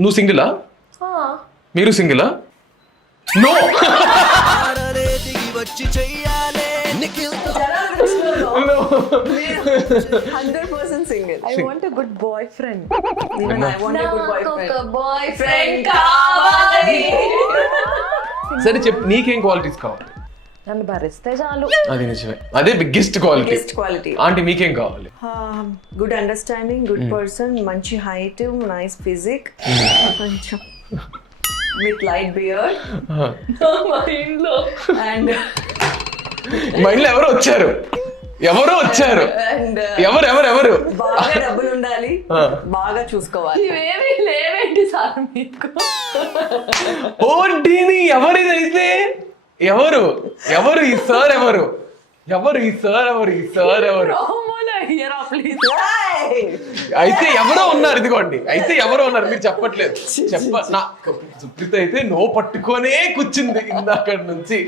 నువ్వు సింగిలా? మీరు సింగిలా? No. 100% single. I want a good boyfriend. Even I want a good boyfriend. సరే చెప్పు, నీకేం క్వాలిటీస్ కావాలి? నన్ను భరిస్తే చాలు. అది నిజమే, అదే బిగ్గెస్ట్ క్వాలిటీ. ఆంటీ మీకేం కావాలి? గుడ్ అండర్స్టాండింగ్, గుడ్ పర్సన్, మంచి హైట్, నైస్ ఫిజిక్, కొంచెం విత్ లైట్ బియర్డ్. అండ్ మా ఇంట్లో ఎవరో వచ్చారు. ఎవరు బాగా డబ్బులు ఉండాలి, బాగా చూసుకోవాలి. ఇవేమి లేవేంటి సార్ మీకు? ఓ డీని, ఎవరిదైతే ఎవరు ఈ సార్ ఎవరు? అయితే ఎవరో ఉన్నారు, ఇదిగోండి. అయితే ఎవరో ఉన్నారు, మీరు చెప్పట్లేదు. సుప్రీత అయితే నో పట్టుకొనే కూర్చుంది ఇందాక నుంచి.